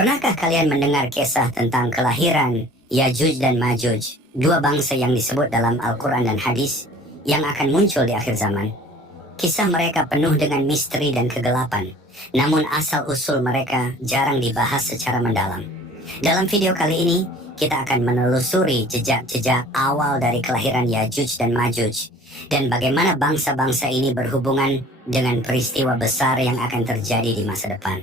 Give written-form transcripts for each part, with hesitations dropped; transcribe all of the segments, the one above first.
Pernahkah kalian mendengar kisah tentang kelahiran Yajuj dan Majuj, dua bangsa yang disebut dalam Al-Quran dan hadis yang akan muncul di akhir zaman? Kisah mereka penuh dengan misteri dan kegelapan, namun asal-usul mereka jarang dibahas secara mendalam. Dalam video kali ini, kita akan menelusuri jejak-jejak awal dari kelahiran Yajuj dan Majuj, dan bagaimana bangsa-bangsa ini berhubungan dengan peristiwa besar yang akan terjadi di masa depan.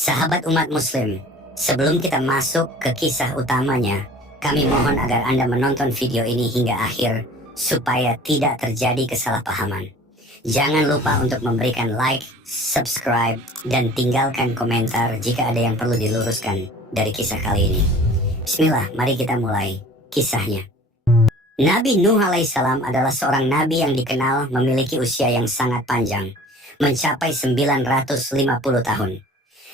Sahabat umat muslim, sebelum kita masuk ke kisah utamanya, kami mohon agar Anda menonton video ini hingga akhir supaya tidak terjadi kesalahpahaman. Jangan lupa untuk memberikan like, subscribe, dan tinggalkan komentar jika ada yang perlu diluruskan dari kisah kali ini. Bismillah, mari kita mulai kisahnya. Nabi Nuh alaihissalam adalah seorang nabi yang dikenal memiliki usia yang sangat panjang, mencapai 950 tahun.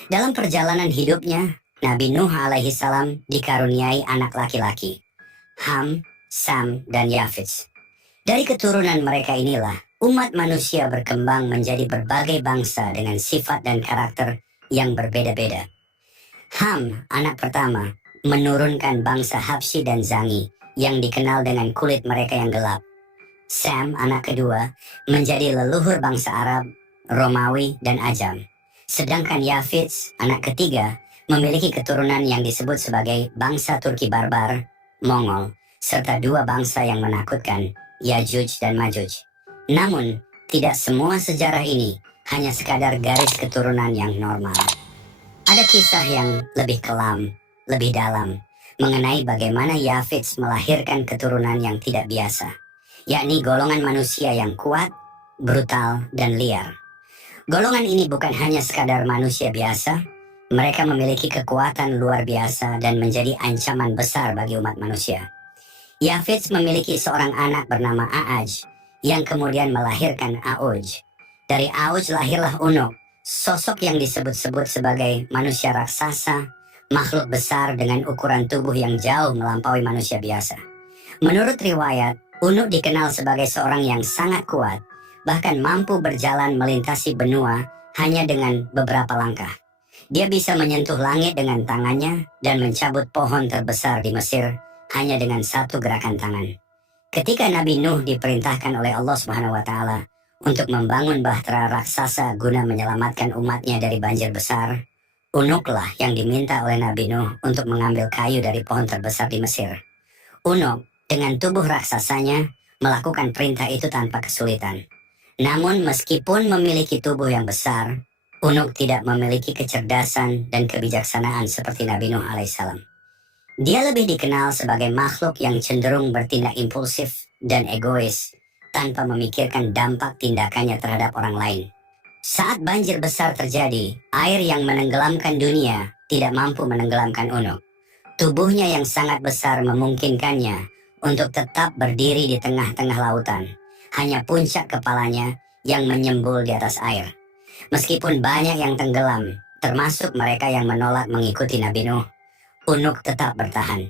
Dalam perjalanan hidupnya, Nabi Nuh alaihissalam dikaruniai anak laki-laki, Ham, Sam, dan Yafits. Dari keturunan mereka inilah, umat manusia berkembang menjadi berbagai bangsa dengan sifat dan karakter yang berbeda-beda. Ham, anak pertama, menurunkan bangsa Habsyi dan Zangi yang dikenal dengan kulit mereka yang gelap. Sam, anak kedua, menjadi leluhur bangsa Arab, Romawi, dan Ajam. Sedangkan Yafits, anak ketiga, memiliki keturunan yang disebut sebagai bangsa Turki Barbar, Mongol, serta dua bangsa yang menakutkan, Yajuj dan Majuj. Namun, tidak semua sejarah ini hanya sekadar garis keturunan yang normal. Ada kisah yang lebih kelam, lebih dalam, mengenai bagaimana Yafits melahirkan keturunan yang tidak biasa, yakni golongan manusia yang kuat, brutal, dan liar. Golongan ini bukan hanya sekadar manusia biasa, mereka memiliki kekuatan luar biasa dan menjadi ancaman besar bagi umat manusia. Yafits memiliki seorang anak bernama Aaj, yang kemudian melahirkan Auj. Dari Auj lahirlah Unuk, sosok yang disebut-sebut sebagai manusia raksasa, makhluk besar dengan ukuran tubuh yang jauh melampaui manusia biasa. Menurut riwayat, Unuk dikenal sebagai seorang yang sangat kuat, bahkan mampu berjalan melintasi benua hanya dengan beberapa langkah. Dia bisa menyentuh langit dengan tangannya dan mencabut pohon terbesar di Mesir hanya dengan satu gerakan tangan. Ketika Nabi Nuh diperintahkan oleh Allah SWT untuk membangun bahtera raksasa guna menyelamatkan umatnya dari banjir besar, Unuklah yang diminta oleh Nabi Nuh untuk mengambil kayu dari pohon terbesar di Mesir. Unuk dengan tubuh raksasanya melakukan perintah itu tanpa kesulitan. Namun meskipun memiliki tubuh yang besar, Unuk tidak memiliki kecerdasan dan kebijaksanaan seperti Nabi Nuh alaihissalam. Dia lebih dikenal sebagai makhluk yang cenderung bertindak impulsif dan egois tanpa memikirkan dampak tindakannya terhadap orang lain. Saat banjir besar terjadi, air yang menenggelamkan dunia tidak mampu menenggelamkan Unuk. Tubuhnya yang sangat besar memungkinkannya untuk tetap berdiri di tengah-tengah lautan. Hanya puncak kepalanya yang menyembul di atas air. Meskipun banyak yang tenggelam, termasuk mereka yang menolak mengikuti Nabi Nuh, Unuk tetap bertahan.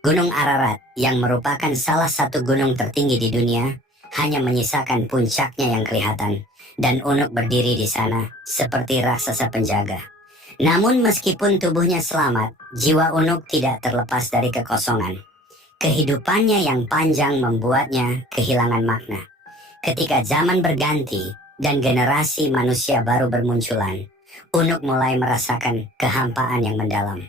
Gunung Ararat yang merupakan salah satu gunung tertinggi di dunia hanya menyisakan puncaknya yang kelihatan, dan Unuk berdiri di sana seperti raksasa penjaga. Namun meskipun tubuhnya selamat, jiwa Unuk tidak terlepas dari kekosongan. Kehidupannya yang panjang membuatnya kehilangan makna. Ketika zaman berganti dan generasi manusia baru bermunculan, Unuk mulai merasakan kehampaan yang mendalam.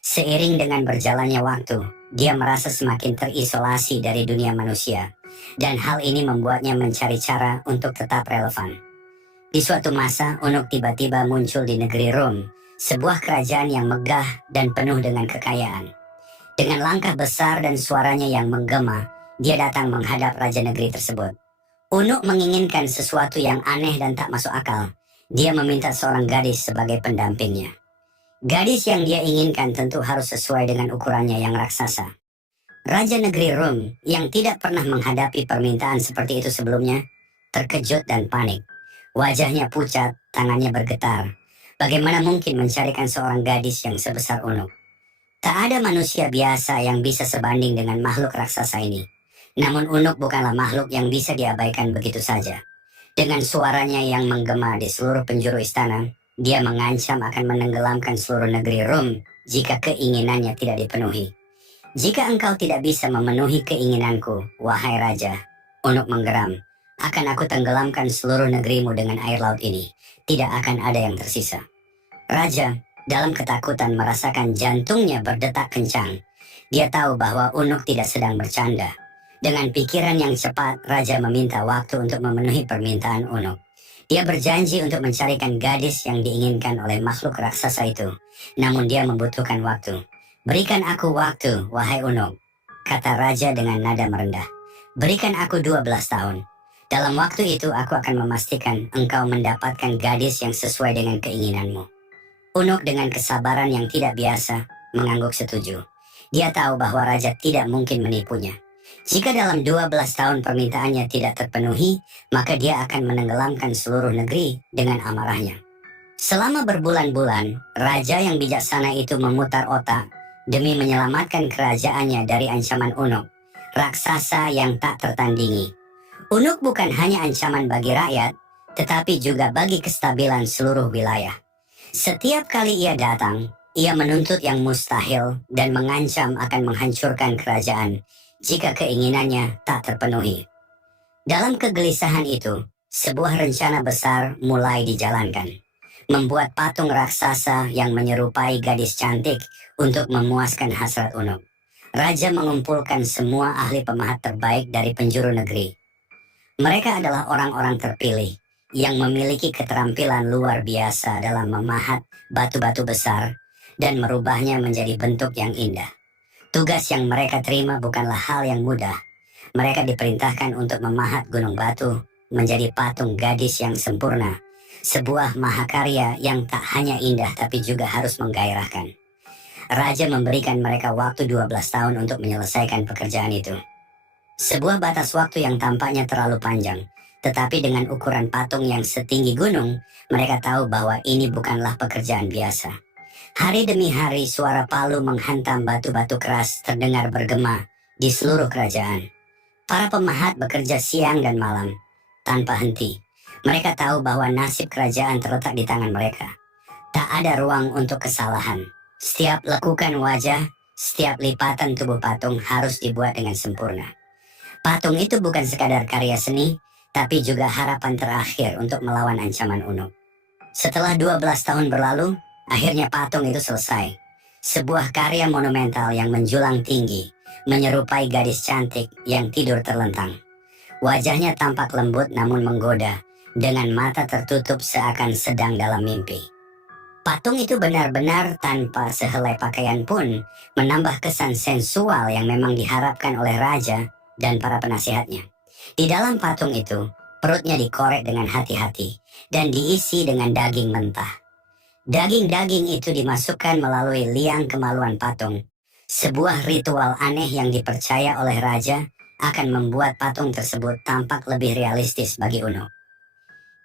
Seiring dengan berjalannya waktu, dia merasa semakin terisolasi dari dunia manusia, dan hal ini membuatnya mencari cara untuk tetap relevan. Di suatu masa, Unuk tiba-tiba muncul di negeri Rum, sebuah kerajaan yang megah dan penuh dengan kekayaan. Dengan langkah besar dan suaranya yang menggema, dia datang menghadap raja negeri tersebut. Unuk menginginkan sesuatu yang aneh dan tak masuk akal. Dia meminta seorang gadis sebagai pendampingnya. Gadis yang dia inginkan tentu harus sesuai dengan ukurannya yang raksasa. Raja negeri Rum yang tidak pernah menghadapi permintaan seperti itu sebelumnya, terkejut dan panik. Wajahnya pucat, tangannya bergetar. Bagaimana mungkin mencarikan seorang gadis yang sebesar Unuk? Tak ada manusia biasa yang bisa sebanding dengan makhluk raksasa ini. Namun Unuk bukanlah makhluk yang bisa diabaikan begitu saja. Dengan suaranya yang menggema di seluruh penjuru istana, Dia mengancam akan menenggelamkan seluruh negeri Rum jika keinginannya tidak dipenuhi. Jika engkau tidak bisa memenuhi keinginanku, wahai raja, Unuk menggeram, akan aku tenggelamkan seluruh negerimu dengan air laut ini. Tidak akan ada yang tersisa. Raja, dalam ketakutan merasakan jantungnya berdetak kencang. Dia tahu bahwa Unuk tidak sedang bercanda. Dengan pikiran yang cepat, Raja meminta waktu untuk memenuhi permintaan Unuk. Dia berjanji untuk mencarikan gadis yang diinginkan oleh makhluk raksasa itu. Namun dia membutuhkan waktu. Berikan aku waktu, wahai Unuk, kata Raja dengan nada merendah. Berikan aku 12 tahun. Dalam waktu itu aku akan memastikan engkau mendapatkan gadis yang sesuai dengan keinginanmu. Unuk dengan kesabaran yang tidak biasa mengangguk setuju. Dia tahu bahwa Raja tidak mungkin menipunya. Jika dalam 12 tahun permintaannya tidak terpenuhi, maka dia akan menenggelamkan seluruh negeri dengan amarahnya. Selama berbulan-bulan, Raja yang bijaksana itu memutar otak demi menyelamatkan kerajaannya dari ancaman Unuk, raksasa yang tak tertandingi. Unuk bukan hanya ancaman bagi rakyat, tetapi juga bagi kestabilan seluruh wilayah. Setiap kali ia datang, ia menuntut yang mustahil dan mengancam akan menghancurkan kerajaan jika keinginannya tak terpenuhi. Dalam kegelisahan itu, sebuah rencana besar mulai dijalankan. Membuat patung raksasa yang menyerupai gadis cantik untuk memuaskan hasrat Unuk. Raja mengumpulkan semua ahli pemahat terbaik dari penjuru negeri. Mereka adalah orang-orang terpilih yang memiliki keterampilan luar biasa dalam memahat batu-batu besar dan merubahnya menjadi bentuk yang indah. Tugas yang mereka terima bukanlah hal yang mudah. Mereka diperintahkan untuk memahat gunung batu menjadi patung gadis yang sempurna. Sebuah mahakarya yang tak hanya indah tapi juga harus menggairahkan. Raja memberikan mereka waktu 12 tahun untuk menyelesaikan pekerjaan itu. Sebuah batas waktu yang tampaknya terlalu panjang, tetapi dengan ukuran patung yang setinggi gunung, mereka tahu bahwa ini bukanlah pekerjaan biasa. Hari demi hari suara palu menghantam batu-batu keras terdengar bergema di seluruh kerajaan. Para pemahat bekerja siang dan malam, tanpa henti. Mereka tahu bahwa nasib kerajaan terletak di tangan mereka. Tak ada ruang untuk kesalahan. Setiap lekukan wajah, setiap lipatan tubuh patung harus dibuat dengan sempurna. Patung itu bukan sekadar karya seni, tapi juga harapan terakhir untuk melawan ancaman Unuk. Setelah 12 tahun berlalu, akhirnya patung itu selesai. Sebuah karya monumental yang menjulang tinggi, menyerupai gadis cantik yang tidur terlentang. Wajahnya tampak lembut namun menggoda, dengan mata tertutup seakan sedang dalam mimpi. Patung itu benar-benar tanpa sehelai pakaian pun menambah kesan sensual yang memang diharapkan oleh raja dan para penasihatnya. Di dalam patung itu, perutnya dikorek dengan hati-hati dan diisi dengan daging mentah. Daging-daging itu dimasukkan melalui liang kemaluan patung. Sebuah ritual aneh yang dipercaya oleh raja akan membuat patung tersebut tampak lebih realistis bagi Unuk.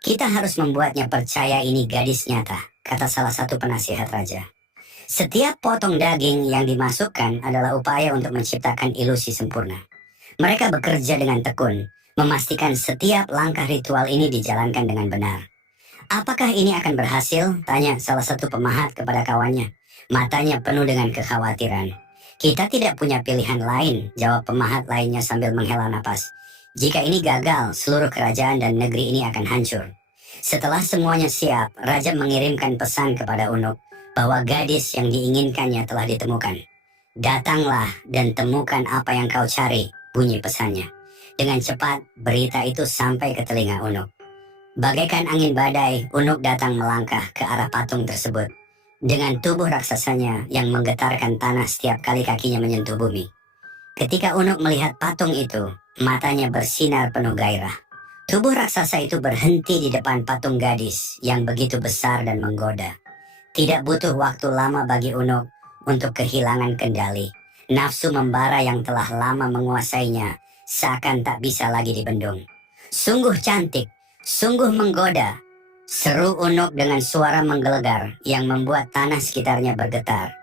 Kita harus membuatnya percaya ini gadis nyata, kata salah satu penasihat raja. Setiap potong daging yang dimasukkan adalah upaya untuk menciptakan ilusi sempurna. Mereka bekerja dengan tekun, memastikan setiap langkah ritual ini dijalankan dengan benar. Apakah ini akan berhasil? Tanya salah satu pemahat kepada kawannya. Matanya penuh dengan kekhawatiran. Kita tidak punya pilihan lain, jawab pemahat lainnya sambil menghela napas. Jika ini gagal, seluruh kerajaan dan negeri ini akan hancur. Setelah semuanya siap, raja mengirimkan pesan kepada Unuk bahwa gadis yang diinginkannya telah ditemukan. Datanglah dan temukan apa yang kau cari, bunyi pesannya. Dengan cepat, berita itu sampai ke telinga Unuk. Bagaikan angin badai, Unuk datang melangkah ke arah patung tersebut. Dengan tubuh raksasanya yang menggetarkan tanah setiap kali kakinya menyentuh bumi. Ketika Unuk melihat patung itu, matanya bersinar penuh gairah. Tubuh raksasa itu berhenti di depan patung gadis yang begitu besar dan menggoda. Tidak butuh waktu lama bagi Unuk untuk kehilangan kendali. Nafsu membara yang telah lama menguasainya seakan tak bisa lagi dibendung. Sungguh cantik, sungguh menggoda, seru Unuk dengan suara menggelegar yang membuat tanah sekitarnya bergetar.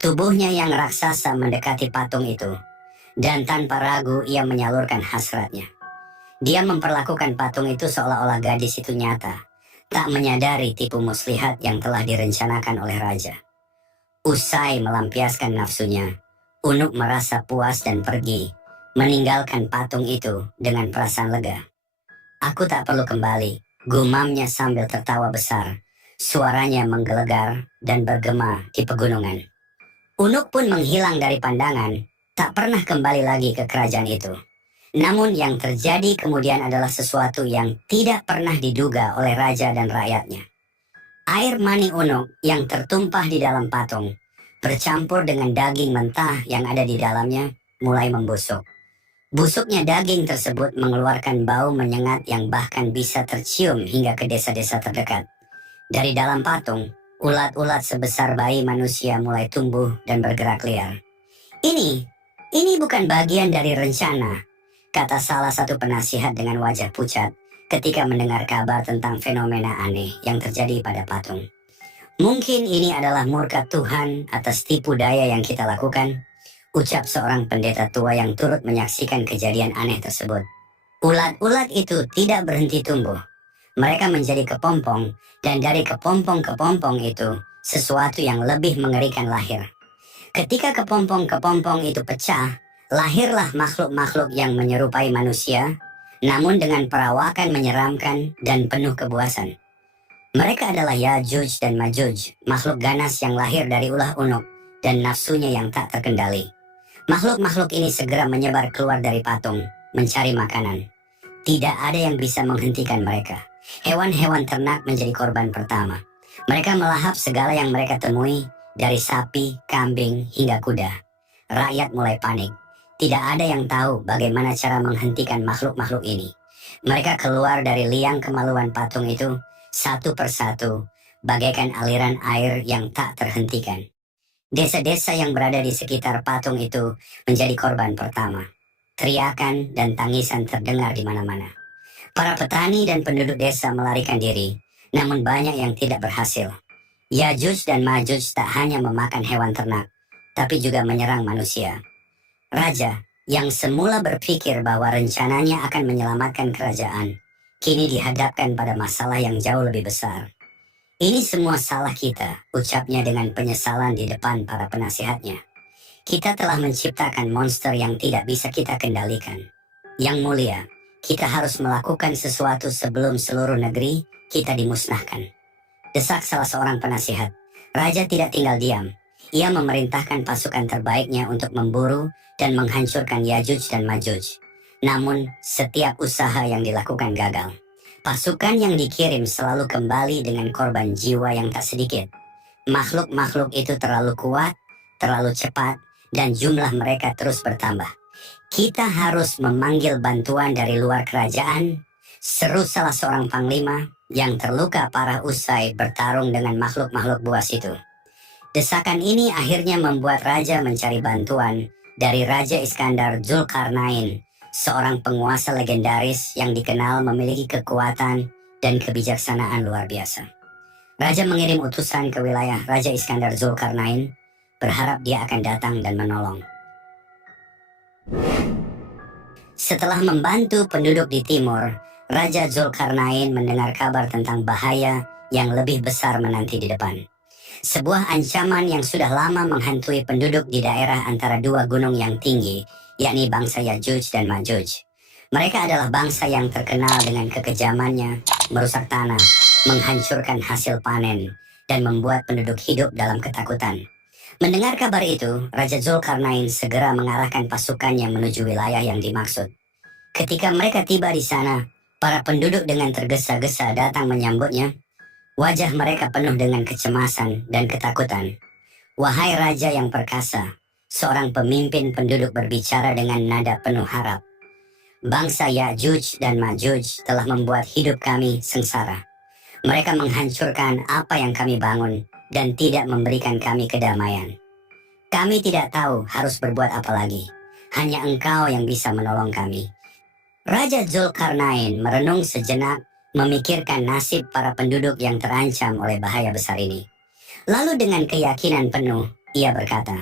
Tubuhnya yang raksasa mendekati patung itu, dan tanpa ragu ia menyalurkan hasratnya. Dia memperlakukan patung itu seolah-olah gadis itu nyata, tak menyadari tipu muslihat yang telah direncanakan oleh raja. Usai melampiaskan nafsunya, Unuk merasa puas dan pergi, meninggalkan patung itu dengan perasaan lega. Aku tak perlu kembali, gumamnya sambil tertawa besar. Suaranya menggelegar dan bergema di pegunungan. Unuk pun menghilang dari pandangan, tak pernah kembali lagi ke kerajaan itu. Namun yang terjadi kemudian adalah sesuatu yang tidak pernah diduga oleh raja dan rakyatnya. Air mani Unuk yang tertumpah di dalam patung, bercampur dengan daging mentah yang ada di dalamnya, mulai membusuk. Busuknya daging tersebut mengeluarkan bau menyengat yang bahkan bisa tercium hingga ke desa-desa terdekat. Dari dalam patung, ulat-ulat sebesar bayi manusia mulai tumbuh dan bergerak liar. Ini bukan bagian dari rencana, kata salah satu penasihat dengan wajah pucat ketika mendengar kabar tentang fenomena aneh yang terjadi pada patung. Mungkin ini adalah murka Tuhan atas tipu daya yang kita lakukan, ucap seorang pendeta tua yang turut menyaksikan kejadian aneh tersebut. Ulat-ulat itu tidak berhenti tumbuh. Mereka menjadi kepompong, dan dari kepompong-kepompong itu, sesuatu yang lebih mengerikan lahir. Ketika kepompong-kepompong itu pecah, lahirlah makhluk-makhluk yang menyerupai manusia, namun dengan perawakan menyeramkan dan penuh kebuasan. Mereka adalah Yajuj dan Majuj, makhluk ganas yang lahir dari ulah Unuk dan nafsunya yang tak terkendali. Makhluk-makhluk ini segera menyebar keluar dari patung, mencari makanan. Tidak ada yang bisa menghentikan mereka. Hewan-hewan ternak menjadi korban pertama. Mereka melahap segala yang mereka temui, dari sapi, kambing, hingga kuda. Rakyat mulai panik. Tidak ada yang tahu bagaimana cara menghentikan makhluk-makhluk ini. Mereka keluar dari liang kemaluan patung itu, satu persatu, bagaikan aliran air yang tak terhentikan. Desa-desa yang berada di sekitar patung itu menjadi korban pertama. Teriakan dan tangisan terdengar di mana-mana. Para petani dan penduduk desa melarikan diri, namun banyak yang tidak berhasil. Yajuj dan Majuj tak hanya memakan hewan ternak, tapi juga menyerang manusia. Raja, yang semula berpikir bahwa rencananya akan menyelamatkan kerajaan, kini dihadapkan pada masalah yang jauh lebih besar. Ini semua salah kita, ucapnya dengan penyesalan di depan para penasihatnya. Kita telah menciptakan monster yang tidak bisa kita kendalikan. Yang mulia, kita harus melakukan sesuatu sebelum seluruh negeri kita dimusnahkan. Desak salah seorang penasihat. Raja tidak tinggal diam. Ia memerintahkan pasukan terbaiknya untuk memburu dan menghancurkan Yajuj dan Majuj. Namun, setiap usaha yang dilakukan gagal. Pasukan yang dikirim selalu kembali dengan korban jiwa yang tak sedikit. Makhluk-makhluk itu terlalu kuat, terlalu cepat, dan jumlah mereka terus bertambah. Kita harus memanggil bantuan dari luar kerajaan, seru salah seorang panglima yang terluka parah usai bertarung dengan makhluk-makhluk buas itu. Desakan ini akhirnya membuat raja mencari bantuan dari Raja Iskandar Zulkarnain, seorang penguasa legendaris yang dikenal memiliki kekuatan dan kebijaksanaan luar biasa. Raja mengirim utusan ke wilayah Raja Iskandar Zulkarnain, berharap dia akan datang dan menolong. Setelah membantu penduduk di timur, Raja Zulkarnain mendengar kabar tentang bahaya yang lebih besar menanti di depan. Sebuah ancaman yang sudah lama menghantui penduduk di daerah antara dua gunung yang tinggi, yakni bangsa Yajuj dan Majuj. Mereka adalah bangsa yang terkenal dengan kekejamannya, merusak tanah, menghancurkan hasil panen, dan membuat penduduk hidup dalam ketakutan. Mendengar kabar itu, Raja Zulkarnain segera mengarahkan pasukannya menuju wilayah yang dimaksud. Ketika mereka tiba di sana, para penduduk dengan tergesa-gesa datang menyambutnya. Wajah mereka penuh dengan kecemasan dan ketakutan. Wahai Raja yang perkasa, seorang pemimpin penduduk berbicara dengan nada penuh harap. Bangsa Yajuj dan Majuj telah membuat hidup kami sengsara. Mereka menghancurkan apa yang kami bangun dan tidak memberikan kami kedamaian. Kami tidak tahu harus berbuat apa lagi. Hanya Engkau yang bisa menolong kami. Raja Zulkarnain merenung sejenak, memikirkan nasib para penduduk yang terancam oleh bahaya besar ini. Lalu dengan keyakinan penuh, ia berkata,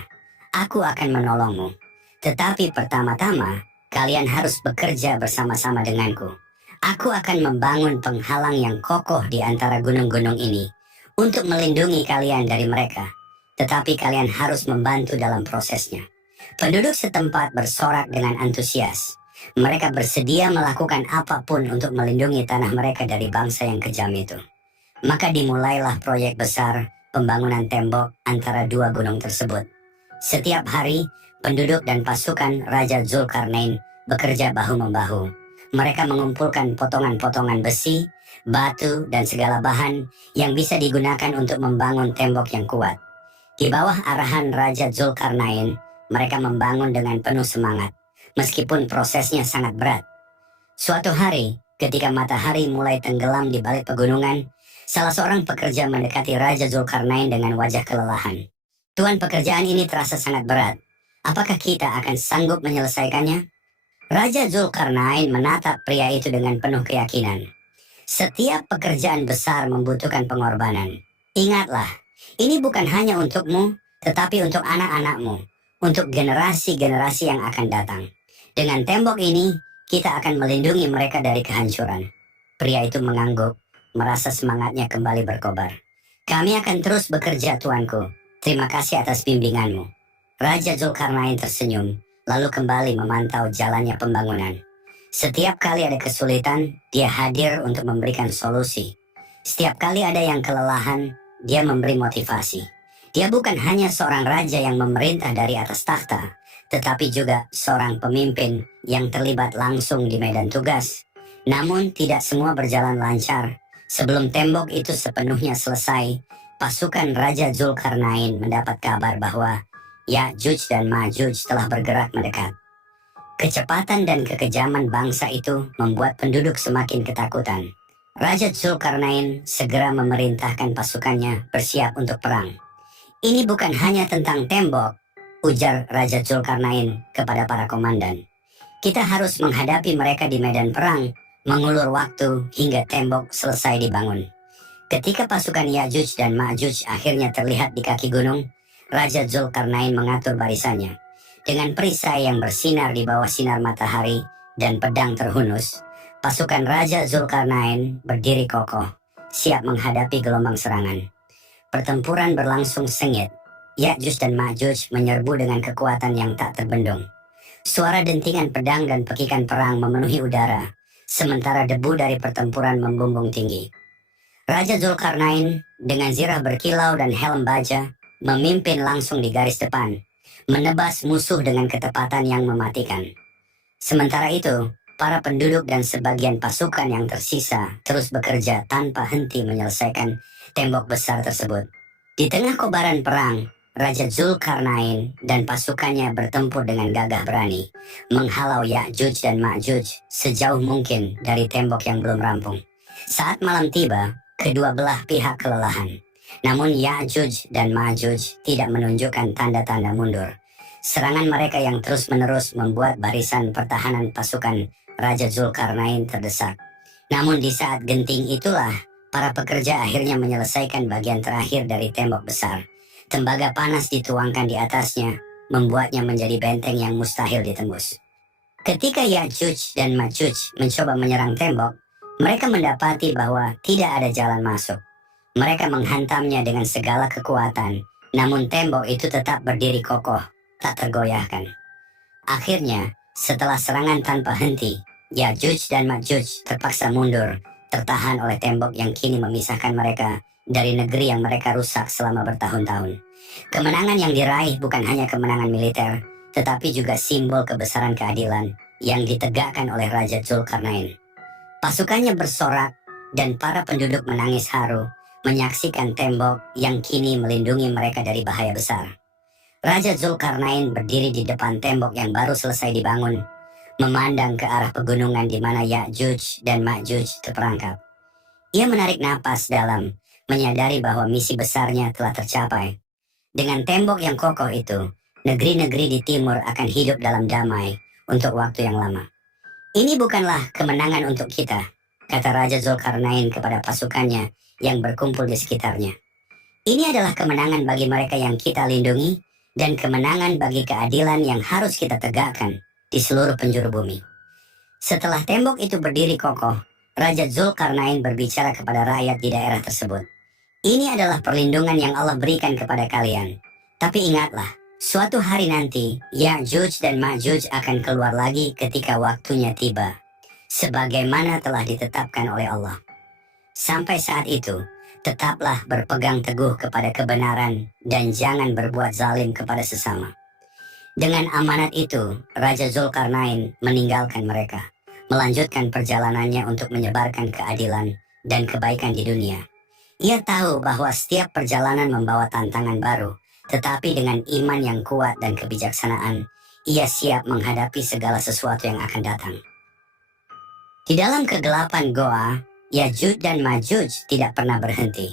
"Aku akan menolongmu. Tetapi pertama-tama, kalian harus bekerja bersama-sama denganku. Aku akan membangun penghalang yang kokoh di antara gunung-gunung ini untuk melindungi kalian dari mereka. Tetapi kalian harus membantu dalam prosesnya. Penduduk setempat bersorak dengan antusias. Mereka bersedia melakukan apapun untuk melindungi tanah mereka dari bangsa yang kejam itu. Maka dimulailah proyek besar pembangunan tembok antara dua gunung tersebut. Setiap hari, penduduk dan pasukan Raja Zulkarnain bekerja bahu-membahu. Mereka mengumpulkan potongan-potongan besi, batu, dan segala bahan yang bisa digunakan untuk membangun tembok yang kuat. Di bawah arahan Raja Zulkarnain, mereka membangun dengan penuh semangat, meskipun prosesnya sangat berat. Suatu hari, ketika matahari mulai tenggelam di balik pegunungan, salah seorang pekerja mendekati Raja Zulkarnain dengan wajah kelelahan. "Tuan, pekerjaan ini terasa sangat berat. Apakah kita akan sanggup menyelesaikannya?" Raja Zulkarnain menatap pria itu dengan penuh keyakinan. "Setiap pekerjaan besar membutuhkan pengorbanan. Ingatlah, ini bukan hanya untukmu, tetapi untuk anak-anakmu, untuk generasi-generasi yang akan datang. Dengan tembok ini, kita akan melindungi mereka dari kehancuran." Pria itu mengangguk, merasa semangatnya kembali berkobar. "Kami akan terus bekerja, tuanku. Terima kasih atas bimbinganmu." Raja Zulkarnain tersenyum, lalu kembali memantau jalannya pembangunan. Setiap kali ada kesulitan, dia hadir untuk memberikan solusi. Setiap kali ada yang kelelahan, dia memberi motivasi. Dia bukan hanya seorang raja yang memerintah dari atas takhta, tetapi juga seorang pemimpin yang terlibat langsung di medan tugas. Namun tidak semua berjalan lancar. Sebelum tembok itu sepenuhnya selesai, pasukan Raja Zulkarnain mendapat kabar bahwa Ya'juj dan Ma'juj telah bergerak mendekat. Kecepatan dan kekejaman bangsa itu membuat penduduk semakin ketakutan. Raja Zulkarnain segera memerintahkan pasukannya bersiap untuk perang. "Ini bukan hanya tentang tembok," ujar Raja Zulkarnain kepada para komandan. "Kita harus menghadapi mereka di medan perang, mengulur waktu hingga tembok selesai dibangun." Ketika pasukan Ya'juj dan Ma'juj akhirnya terlihat di kaki gunung, Raja Zulkarnain mengatur barisannya. Dengan perisai yang bersinar di bawah sinar matahari dan pedang terhunus, pasukan Raja Zulkarnain berdiri kokoh, siap menghadapi gelombang serangan. Pertempuran berlangsung sengit. Ya'juj dan Ma'juj menyerbu dengan kekuatan yang tak terbendung. Suara dentingan pedang dan pekikan perang memenuhi udara, sementara debu dari pertempuran membumbung tinggi. Raja Zulkarnain dengan zirah berkilau dan helm baja memimpin langsung di garis depan, menebas musuh dengan ketepatan yang mematikan. Sementara itu, para penduduk dan sebagian pasukan yang tersisa terus bekerja tanpa henti menyelesaikan tembok besar tersebut. Di tengah kobaran perang, Raja Zulkarnain dan pasukannya bertempur dengan gagah berani, menghalau Ya'juj dan Ma'juj sejauh mungkin dari tembok yang belum rampung. Saat malam tiba, kedua belah pihak kelelahan. Namun Ya'juj dan Ma'juj tidak menunjukkan tanda-tanda mundur. Serangan mereka yang terus-menerus membuat barisan pertahanan pasukan Raja Zulkarnain terdesak. Namun di saat genting itulah, para pekerja akhirnya menyelesaikan bagian terakhir dari tembok besar. Tembaga panas dituangkan di atasnya, membuatnya menjadi benteng yang mustahil ditembus. Ketika Ya'juj dan Ma'juj mencoba menyerang tembok, mereka mendapati bahwa tidak ada jalan masuk. Mereka menghantamnya dengan segala kekuatan, namun tembok itu tetap berdiri kokoh, tak tergoyahkan. Akhirnya, setelah serangan tanpa henti, Ya'juj dan Ma'juj terpaksa mundur, tertahan oleh tembok yang kini memisahkan mereka dari negeri yang mereka rusak selama bertahun-tahun. Kemenangan yang diraih bukan hanya kemenangan militer, tetapi juga simbol kebesaran keadilan yang ditegakkan oleh Raja Zulkarnain. Pasukannya bersorak dan para penduduk menangis haru menyaksikan tembok yang kini melindungi mereka dari bahaya besar. Raja Zulkarnain berdiri di depan tembok yang baru selesai dibangun, memandang ke arah pegunungan di mana Ya'juj dan Ma'juj terperangkap. Ia menarik napas dalam, menyadari bahwa misi besarnya telah tercapai. Dengan tembok yang kokoh itu, negeri-negeri di timur akan hidup dalam damai untuk waktu yang lama. "Ini bukanlah kemenangan untuk kita," kata Raja Zulkarnain kepada pasukannya yang berkumpul di sekitarnya. "Ini adalah kemenangan bagi mereka yang kita lindungi dan kemenangan bagi keadilan yang harus kita tegakkan di seluruh penjuru bumi." Setelah tembok itu berdiri kokoh, Raja Zulkarnain berbicara kepada rakyat di daerah tersebut. Ini adalah perlindungan yang Allah berikan kepada kalian. Tapi ingatlah, suatu hari nanti, Ya'juj dan Ma'juj akan keluar lagi ketika waktunya tiba, sebagaimana telah ditetapkan oleh Allah. Sampai saat itu, tetaplah berpegang teguh kepada kebenaran dan jangan berbuat zalim kepada sesama. Dengan amanat itu, Raja Zulkarnain meninggalkan mereka, melanjutkan perjalanannya untuk menyebarkan keadilan dan kebaikan di dunia. Ia tahu bahwa setiap perjalanan membawa tantangan baru, tetapi dengan iman yang kuat dan kebijaksanaan, ia siap menghadapi segala sesuatu yang akan datang. Di dalam kegelapan goa, Ya'juj dan Ma'juj tidak pernah berhenti.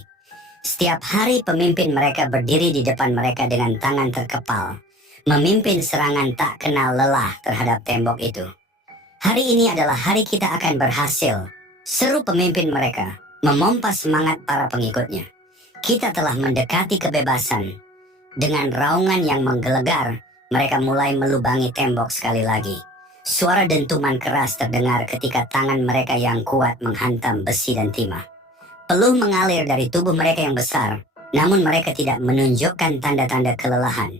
Setiap hari pemimpin mereka berdiri di depan mereka dengan tangan terkepal, memimpin serangan tak kenal lelah terhadap tembok itu. Hari ini adalah hari kita akan berhasil, seru pemimpin mereka, memompa semangat para pengikutnya. Kita telah mendekati kebebasan. Dengan raungan yang menggelegar, mereka mulai melubangi tembok sekali lagi. Suara dentuman keras terdengar ketika tangan mereka yang kuat menghantam besi dan timah. Peluh mengalir dari tubuh mereka yang besar, namun mereka tidak menunjukkan tanda-tanda kelelahan.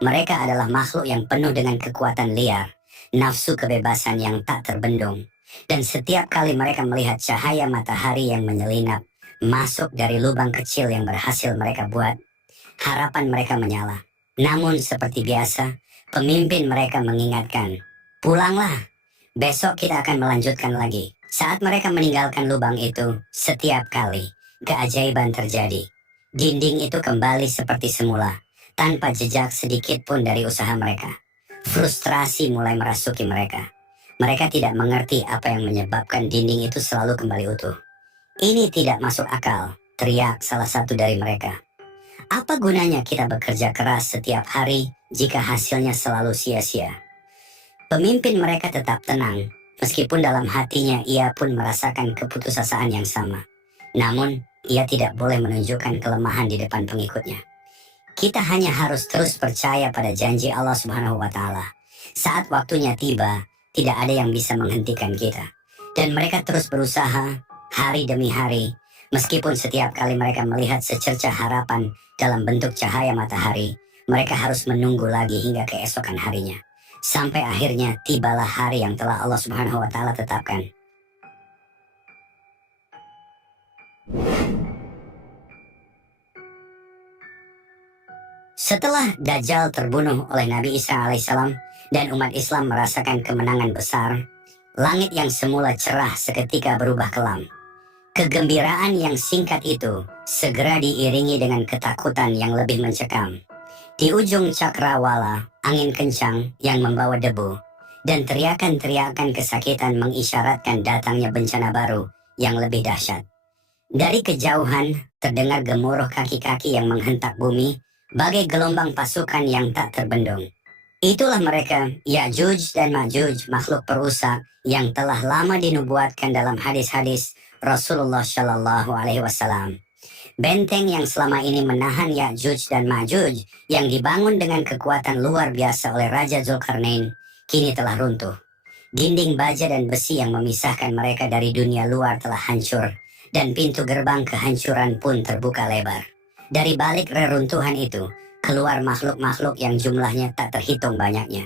Mereka adalah makhluk yang penuh dengan kekuatan liar, nafsu kebebasan yang tak terbendung. Dan setiap kali mereka melihat cahaya matahari yang menyelinap masuk dari lubang kecil yang berhasil mereka buat, harapan mereka menyala. Namun seperti biasa, pemimpin mereka mengingatkan, "Pulanglah, besok kita akan melanjutkan lagi." Saat mereka meninggalkan lubang itu, setiap kali keajaiban terjadi. Dinding itu kembali seperti semula, tanpa jejak sedikit pun dari usaha mereka. Frustrasi mulai merasuki mereka. Mereka tidak mengerti apa yang menyebabkan dinding itu selalu kembali utuh. "Ini tidak masuk akal," teriak salah satu dari mereka. "Apa gunanya kita bekerja keras setiap hari jika hasilnya selalu sia-sia?" Pemimpin mereka tetap tenang, meskipun dalam hatinya ia pun merasakan keputusasaan yang sama. Namun, ia tidak boleh menunjukkan kelemahan di depan pengikutnya. Kita hanya harus terus percaya pada janji Allah Subhanahu wa Ta'ala. Saat waktunya tiba, tidak ada yang bisa menghentikan kita. Dan mereka terus berusaha, hari demi hari, meskipun setiap kali mereka melihat secercah harapan dalam bentuk cahaya matahari, mereka harus menunggu lagi hingga keesokan harinya. Sampai akhirnya tibalah hari yang telah Allah Subhanahu wa Ta'ala tetapkan. Setelah Dajjal terbunuh oleh Nabi Isa alaihissalam dan umat Islam merasakan kemenangan besar, langit yang semula cerah seketika berubah kelam. Kegembiraan yang singkat itu segera diiringi dengan ketakutan yang lebih mencekam. Di ujung cakrawala, angin kencang yang membawa debu dan teriakan-teriakan kesakitan mengisyaratkan datangnya bencana baru yang lebih dahsyat. Dari kejauhan terdengar gemuruh kaki-kaki yang menghentak bumi bagai gelombang pasukan yang tak terbendung. Itulah mereka, Ya'juj dan Ma'juj, makhluk perusak yang telah lama dinubuatkan dalam hadis-hadis Rasulullah Shallallahu Alaihi Wasallam. Benteng yang selama ini menahan Ya'juj dan Ma'juj yang dibangun dengan kekuatan luar biasa oleh Raja Zulkarnain kini telah runtuh. Dinding baja dan besi yang memisahkan mereka dari dunia luar telah hancur dan pintu gerbang kehancuran pun terbuka lebar. Dari balik reruntuhan itu, keluar makhluk-makhluk yang jumlahnya tak terhitung banyaknya.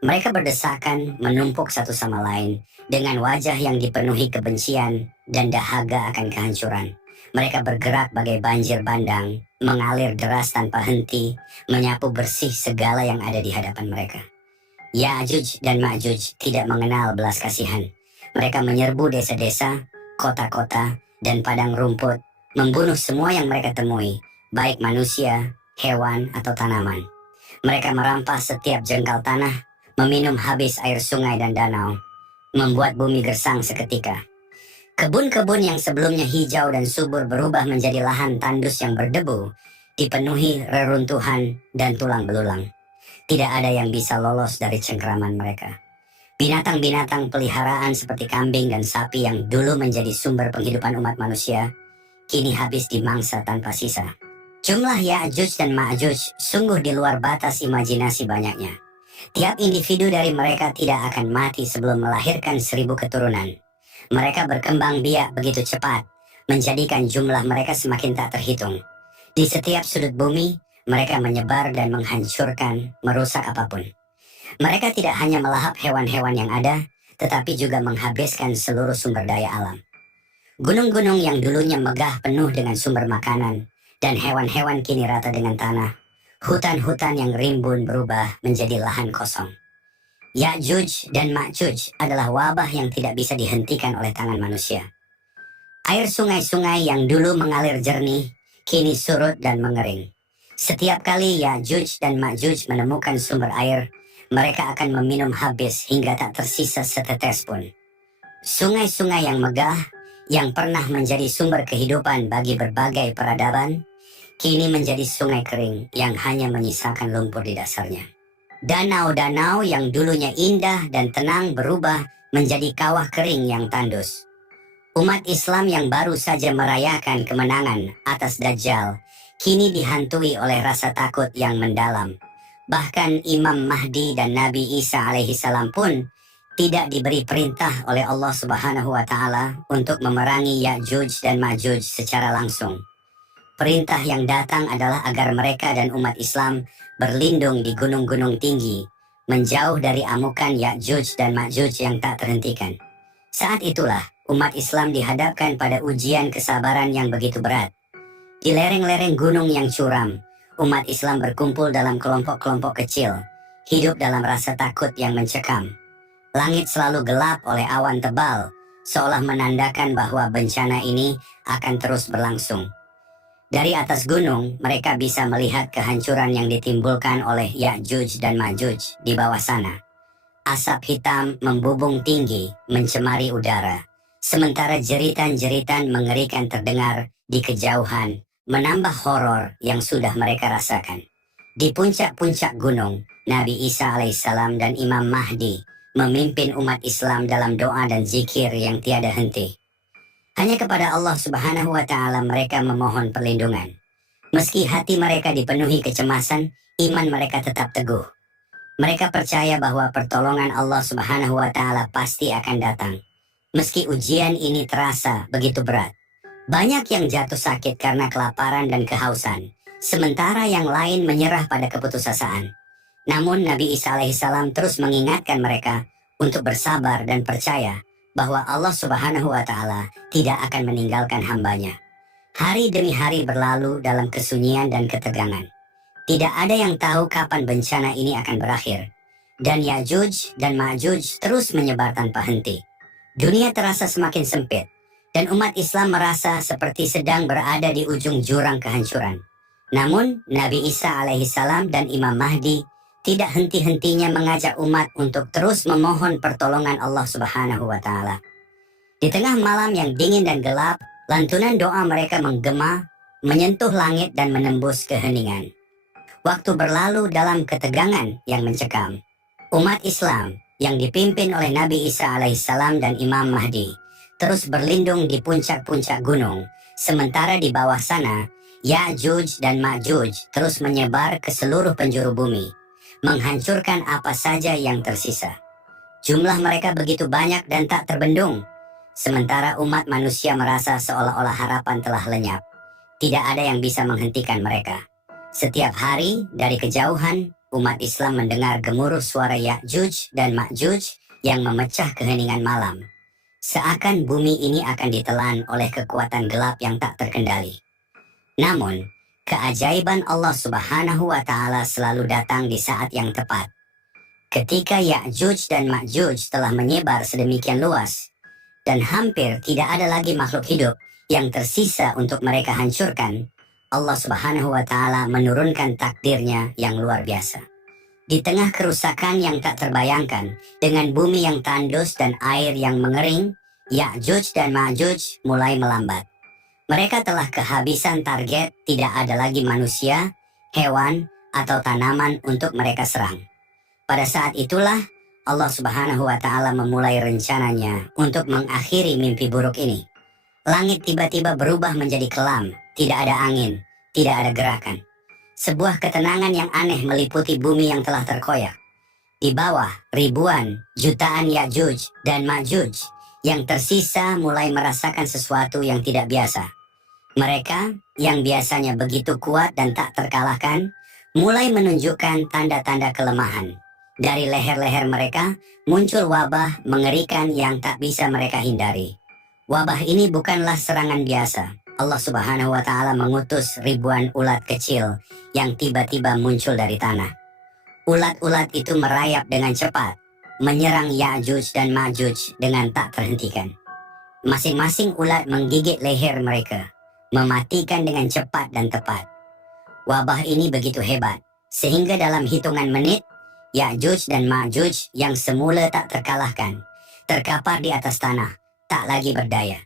Mereka berdesakan menumpuk satu sama lain dengan wajah yang dipenuhi kebencian dan dahaga akan kehancuran. Mereka bergerak bagai banjir bandang, mengalir deras tanpa henti, menyapu bersih segala yang ada di hadapan mereka. Ya'juj dan Ma'juj tidak mengenal belas kasihan. Mereka menyerbu desa-desa, kota-kota, dan padang rumput, membunuh semua yang mereka temui, baik manusia, hewan, atau tanaman. Mereka merampas setiap jengkal tanah, meminum habis air sungai dan danau, membuat bumi gersang seketika. Kebun-kebun yang sebelumnya hijau dan subur berubah menjadi lahan tandus yang berdebu, dipenuhi reruntuhan dan tulang belulang. Tidak ada yang bisa lolos dari cengkeraman mereka. Binatang-binatang peliharaan seperti kambing dan sapi yang dulu menjadi sumber penghidupan umat manusia, kini habis dimangsa tanpa sisa. Jumlah Ya'juj dan Ma'juj sungguh di luar batas imajinasi banyaknya. Tiap individu dari mereka tidak akan mati sebelum melahirkan 1000 keturunan. Mereka berkembang biak begitu cepat, menjadikan jumlah mereka semakin tak terhitung. Di setiap sudut bumi, mereka menyebar dan menghancurkan, merusak apapun. Mereka tidak hanya melahap hewan-hewan yang ada, tetapi juga menghabiskan seluruh sumber daya alam. Gunung-gunung yang dulunya megah penuh dengan sumber makanan, dan hewan-hewan kini rata dengan tanah. Hutan-hutan yang rimbun berubah menjadi lahan kosong. Ya'juj dan Ma'juj adalah wabah yang tidak bisa dihentikan oleh tangan manusia. Air sungai-sungai yang dulu mengalir jernih, kini surut dan mengering. Setiap kali Ya'juj dan Ma'juj menemukan sumber air, mereka akan meminum habis hingga tak tersisa setetes pun. Sungai-sungai yang megah, yang pernah menjadi sumber kehidupan bagi berbagai peradaban, kini menjadi sungai kering yang hanya menyisakan lumpur di dasarnya. Danau-danau yang dulunya indah dan tenang berubah menjadi kawah kering yang tandus. Umat Islam yang baru saja merayakan kemenangan atas Dajjal, kini dihantui oleh rasa takut yang mendalam. Bahkan Imam Mahdi dan Nabi Isa alaihissalam pun tidak diberi perintah oleh Allah Subhanahu wa Ta'ala untuk memerangi Ya'juj dan Ma'juj secara langsung. Perintah yang datang adalah agar mereka dan umat Islam berlindung di gunung-gunung tinggi, menjauh dari amukan Ya'juj dan Ma'juj yang tak terhentikan. Saat itulah umat Islam dihadapkan pada ujian kesabaran yang begitu berat. Di lereng-lereng gunung yang curam, umat Islam berkumpul dalam kelompok-kelompok kecil, hidup dalam rasa takut yang mencekam. Langit selalu gelap oleh awan tebal, seolah menandakan bahwa bencana ini akan terus berlangsung. Dari atas gunung, mereka bisa melihat kehancuran yang ditimbulkan oleh Ya'juj dan Ma'juj di bawah sana. Asap hitam membubung tinggi, mencemari udara. Sementara jeritan-jeritan mengerikan terdengar di kejauhan, menambah horor yang sudah mereka rasakan. Di puncak-puncak gunung, Nabi Isa alaihissalam dan Imam Mahdi memimpin umat Islam dalam doa dan zikir yang tiada henti. Hanya kepada Allah Subhanahu wa Ta'ala mereka memohon perlindungan. Meski hati mereka dipenuhi kecemasan, iman mereka tetap teguh. Mereka percaya bahwa pertolongan Allah Subhanahu wa Ta'ala pasti akan datang. Meski ujian ini terasa begitu berat. Banyak yang jatuh sakit karena kelaparan dan kehausan, sementara yang lain menyerah pada keputusasaan. Namun Nabi Isa alaihissalam terus mengingatkan mereka untuk bersabar dan percaya bahwa Allah Subhanahu wa Ta'ala tidak akan meninggalkan hambanya. Hari demi hari berlalu dalam kesunyian dan ketegangan. Tidak ada yang tahu kapan bencana ini akan berakhir. Dan Ya'juj dan Ma'juj terus menyebar tanpa henti. Dunia terasa semakin sempit, dan umat Islam merasa seperti sedang berada di ujung jurang kehancuran. Namun, Nabi Isa alaihissalam dan Imam Mahdi tidak henti-hentinya mengajak umat untuk terus memohon pertolongan Allah Subhanahu wa Ta'ala. Di tengah malam yang dingin dan gelap, lantunan doa mereka menggema, menyentuh langit dan menembus keheningan. Waktu berlalu dalam ketegangan yang mencekam. Umat Islam yang dipimpin oleh Nabi Isa alaihissalam dan Imam Mahdi terus berlindung di puncak-puncak gunung, sementara di bawah sana, Ya'juj dan Ma'juj terus menyebar ke seluruh penjuru bumi, menghancurkan apa saja yang tersisa. Jumlah mereka begitu banyak dan tak terbendung, sementara umat manusia merasa seolah-olah harapan telah lenyap. Tidak ada yang bisa menghentikan mereka. Setiap hari dari kejauhan, umat Islam mendengar gemuruh suara Ya'juj dan Ma'juj yang memecah keheningan malam. Seakan bumi ini akan ditelan oleh kekuatan gelap yang tak terkendali. Namun, keajaiban Allah Subhanahu wa Ta'ala selalu datang di saat yang tepat. Ketika Ya'juj dan Ma'juj telah menyebar sedemikian luas, dan hampir tidak ada lagi makhluk hidup yang tersisa untuk mereka hancurkan, Allah Subhanahu wa Ta'ala menurunkan takdirnya yang luar biasa. Di tengah kerusakan yang tak terbayangkan, dengan bumi yang tandus dan air yang mengering, Ya'juj dan Ma'juj mulai melambat. Mereka telah kehabisan target, tidak ada lagi manusia, hewan, atau tanaman untuk mereka serang. Pada saat itulah Allah Subhanahu wa Ta'ala memulai rencananya untuk mengakhiri mimpi buruk ini. Langit tiba-tiba berubah menjadi kelam, tidak ada angin, tidak ada gerakan. Sebuah ketenangan yang aneh meliputi bumi yang telah terkoyak. Di bawah ribuan, jutaan Ya'juj dan Ma'juj Yang tersisa mulai merasakan sesuatu yang tidak biasa. Mereka yang biasanya begitu kuat dan tak terkalahkan, mulai menunjukkan tanda-tanda kelemahan. Dari leher-leher mereka muncul wabah mengerikan yang tak bisa mereka hindari. Wabah ini bukanlah serangan biasa. Allah Subhanahu wa Ta'ala mengutus ribuan ulat kecil yang tiba-tiba muncul dari tanah. Ulat-ulat itu merayap dengan cepat, menyerang Ya'juj dan Ma'juj dengan tak terhentikan. Masing-masing ulat menggigit leher mereka, mematikan dengan cepat dan tepat. Wabah ini begitu hebat, sehingga dalam hitungan menit, Ya'juj dan Ma'juj yang semula tak terkalahkan, terkapar di atas tanah, tak lagi berdaya.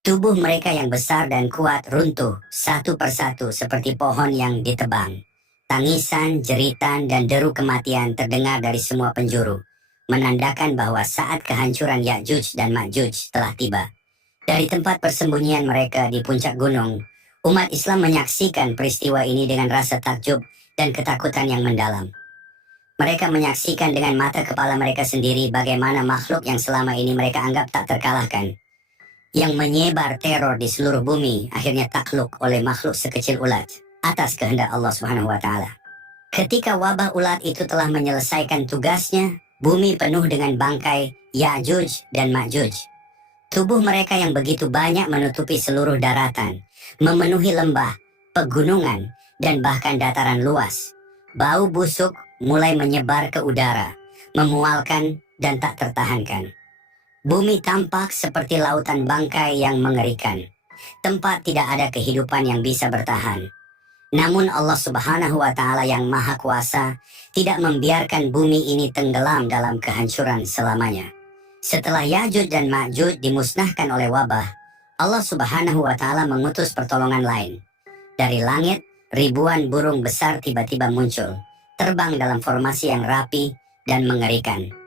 Tubuh mereka yang besar dan kuat runtuh satu persatu seperti pohon yang ditebang. Tangisan, jeritan, dan deru kematian terdengar dari semua penjuru, menandakan bahwa saat kehancuran Ya'juj dan Ma'juj telah tiba. Dari tempat persembunyian mereka di puncak gunung, umat Islam menyaksikan peristiwa ini dengan rasa takjub dan ketakutan yang mendalam. Mereka menyaksikan dengan mata kepala mereka sendiri bagaimana makhluk yang selama ini mereka anggap tak terkalahkan, yang menyebar teror di seluruh bumi, akhirnya takluk oleh makhluk sekecil ulat atas kehendak Allah Subhanahu wa Ta'ala. Ketika wabah ulat itu telah menyelesaikan tugasnya, bumi penuh dengan bangkai Ya'juj dan Ma'juj. Tubuh mereka yang begitu banyak menutupi seluruh daratan, memenuhi lembah, pegunungan, dan bahkan dataran luas. Bau busuk mulai menyebar ke udara, memualkan dan tak tertahankan. Bumi tampak seperti lautan bangkai yang mengerikan. Tempat tidak ada kehidupan yang bisa bertahan. Namun Allah Subhanahu wa Ta'ala yang Maha Kuasa tidak membiarkan bumi ini tenggelam dalam kehancuran selamanya. Setelah Ya'juj dan Ma'juj dimusnahkan oleh wabah, Allah Subhanahu wa Ta'ala mengutus pertolongan lain. Dari langit, ribuan burung besar tiba-tiba muncul, terbang dalam formasi yang rapi dan mengerikan.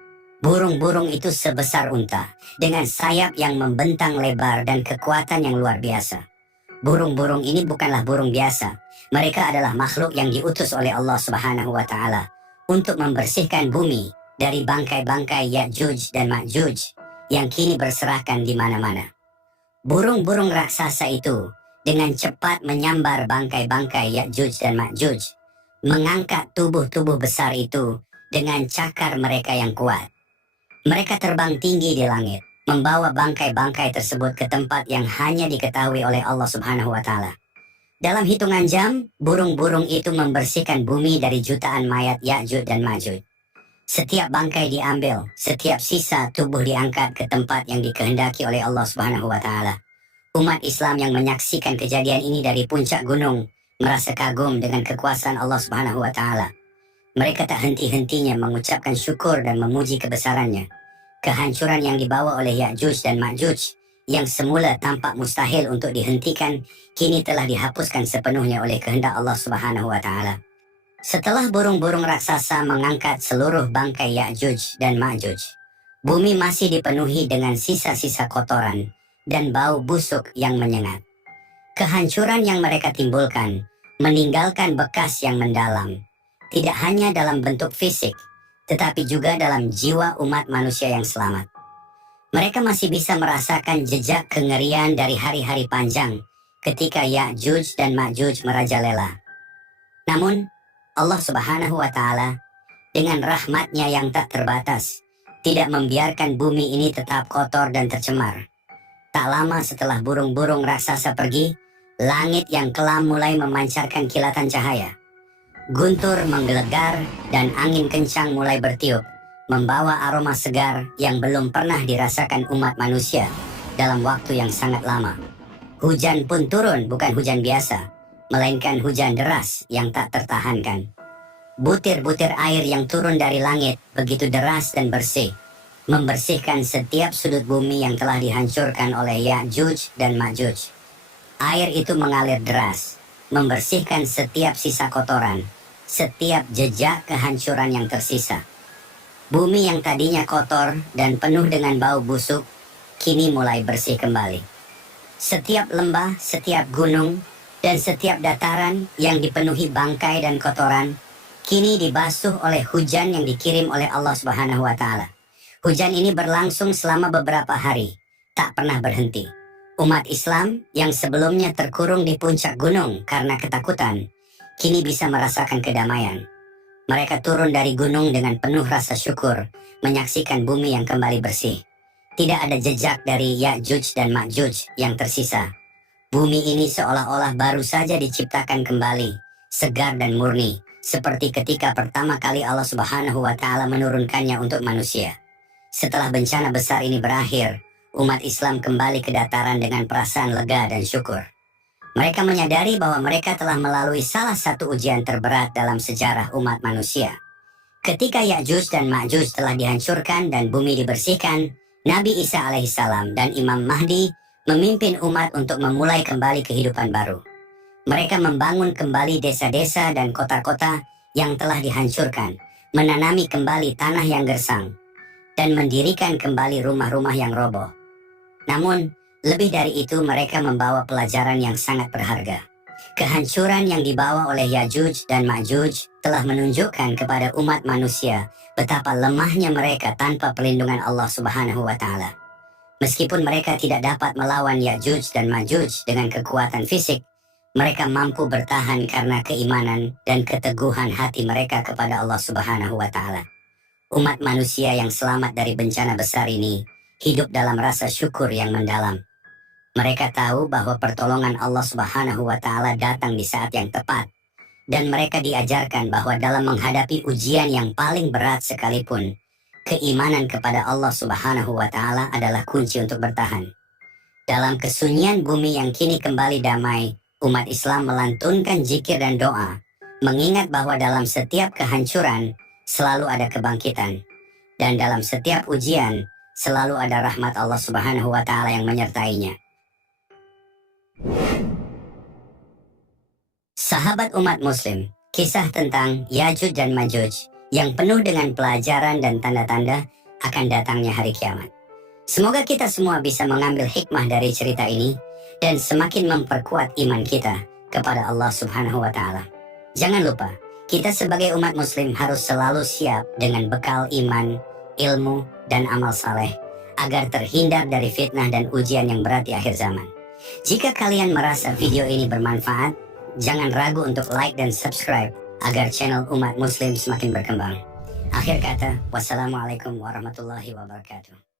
Burung-burung itu sebesar unta, dengan sayap yang membentang lebar dan kekuatan yang luar biasa. Burung-burung ini bukanlah burung biasa. Mereka adalah makhluk yang diutus oleh Allah Subhanahu wa Ta'ala untuk membersihkan bumi dari bangkai-bangkai Ya'juj dan Ma'juj yang kini berserakan di mana-mana. Burung-burung raksasa itu dengan cepat menyambar bangkai-bangkai Ya'juj dan Ma'juj, mengangkat tubuh-tubuh besar itu dengan cakar mereka yang kuat. Mereka terbang tinggi di langit, membawa bangkai-bangkai tersebut ke tempat yang hanya diketahui oleh Allah Subhanahu wa Ta'ala. Dalam hitungan jam, burung-burung itu membersihkan bumi dari jutaan mayat Ya'juj dan Ma'juj. Setiap bangkai diambil, setiap sisa tubuh diangkat ke tempat yang dikehendaki oleh Allah Subhanahu wa Ta'ala. Umat Islam yang menyaksikan kejadian ini dari puncak gunung merasa kagum dengan kekuasaan Allah Subhanahu wa Ta'ala. Mereka tak henti-hentinya mengucapkan syukur dan memuji kebesarannya. Kehancuran yang dibawa oleh Ya'juj dan Ma'juj yang semula tampak mustahil untuk dihentikan, kini telah dihapuskan sepenuhnya oleh kehendak Allah Subhanahu wa Ta'ala. Setelah burung-burung raksasa mengangkat seluruh bangkai Ya'juj dan Ma'juj, bumi masih dipenuhi dengan sisa-sisa kotoran dan bau busuk yang menyengat. Kehancuran yang mereka timbulkan meninggalkan bekas yang mendalam, tidak hanya dalam bentuk fisik, tetapi juga dalam jiwa umat manusia yang selamat. Mereka masih bisa merasakan jejak kengerian dari hari-hari panjang ketika Ya'juj dan Ma'juj merajalela. Namun, Allah Subhanahu wa Ta'ala dengan rahmatnya yang tak terbatas tidak membiarkan bumi ini tetap kotor dan tercemar. Tak lama setelah burung-burung raksasa pergi, langit yang kelam mulai memancarkan kilatan cahaya. Guntur menggelegar dan angin kencang mulai bertiup, membawa aroma segar yang belum pernah dirasakan umat manusia dalam waktu yang sangat lama. Hujan pun turun, bukan hujan biasa, melainkan hujan deras yang tak tertahankan. Butir-butir air yang turun dari langit begitu deras dan bersih, membersihkan setiap sudut bumi yang telah dihancurkan oleh Ya'juj dan Ma'juj. Air itu mengalir deras, membersihkan setiap sisa kotoran, setiap jejak kehancuran yang tersisa. Bumi yang tadinya kotor dan penuh dengan bau busuk, kini mulai bersih kembali. Setiap lembah, setiap gunung, dan setiap dataran yang dipenuhi bangkai dan kotoran, kini dibasuh oleh hujan yang dikirim oleh Allah Subhanahu wa Ta'ala. Hujan ini berlangsung selama beberapa hari, tak pernah berhenti. Umat Islam yang sebelumnya terkurung di puncak gunung karena ketakutan, kini bisa merasakan kedamaian. Mereka turun dari gunung dengan penuh rasa syukur, menyaksikan bumi yang kembali bersih. Tidak ada jejak dari Ya'juj dan Ma'juj yang tersisa. Bumi ini seolah-olah baru saja diciptakan kembali, segar dan murni, seperti ketika pertama kali Allah Subhanahu wa Ta'ala menurunkannya untuk manusia. Setelah bencana besar ini berakhir, umat Islam kembali ke dataran dengan perasaan lega dan syukur. Mereka menyadari bahwa mereka telah melalui salah satu ujian terberat dalam sejarah umat manusia. Ketika Ya'juj dan Ma'juj telah dihancurkan dan bumi dibersihkan, Nabi Isa alaihissalam dan Imam Mahdi memimpin umat untuk memulai kembali kehidupan baru. Mereka membangun kembali desa-desa dan kota-kota yang telah dihancurkan, menanami kembali tanah yang gersang, dan mendirikan kembali rumah-rumah yang roboh. Namun, lebih dari itu mereka membawa pelajaran yang sangat berharga. Kehancuran yang dibawa oleh Ya'juj dan Ma'juj telah menunjukkan kepada umat manusia betapa lemahnya mereka tanpa perlindungan Allah Subhanahu wa Ta'ala. Meskipun mereka tidak dapat melawan Ya'juj dan Ma'juj dengan kekuatan fisik, mereka mampu bertahan karena keimanan dan keteguhan hati mereka kepada Allah Subhanahu wa Ta'ala. Umat manusia yang selamat dari bencana besar ini hidup dalam rasa syukur yang mendalam. Mereka tahu bahwa pertolongan Allah Subhanahu wa Ta'ala datang di saat yang tepat, dan mereka diajarkan bahwa dalam menghadapi ujian yang paling berat sekalipun, keimanan kepada Allah Subhanahu wa Ta'ala adalah kunci untuk bertahan. Dalam kesunyian bumi yang kini kembali damai, umat Islam melantunkan zikir dan doa, mengingat bahwa dalam setiap kehancuran selalu ada kebangkitan, dan dalam setiap ujian selalu ada rahmat Allah Subhanahu wa Ta'ala yang menyertainya. Sahabat umat muslim, kisah tentang Ya'juj dan Ma'juj yang penuh dengan pelajaran dan tanda-tanda akan datangnya hari kiamat. Semoga kita semua bisa mengambil hikmah dari cerita ini dan semakin memperkuat iman kita kepada Allah Subhanahu wa Ta'ala. Jangan lupa, kita sebagai umat muslim harus selalu siap dengan bekal iman, ilmu, dan amal saleh agar terhindar dari fitnah dan ujian yang berat di akhir zaman. Jika kalian merasa video ini bermanfaat, jangan ragu untuk like dan subscribe agar channel umat muslim semakin berkembang. Akhir kata, wassalamualaikum warahmatullahi wabarakatuh.